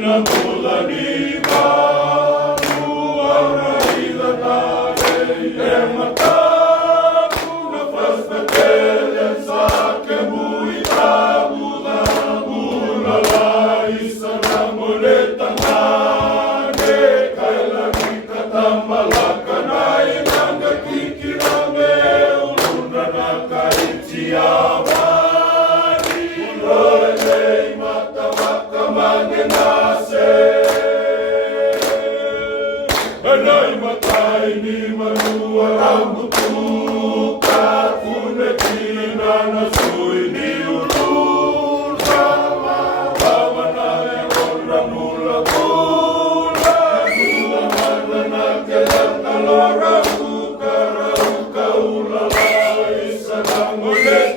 na bulan iba, buwan na ilatay, mata na fasta kelen sa kebuita, bula bula la isa na monetang age, kailan ikatamalakan ay nang nakikirame, uluna na kahit siyawa. Anay matay ni manuwarang butuka, kunetina na suy ni ulul sama, bamanay orang nula pula, sulangan na kelang alora, ukara uka ulala, isa na ulit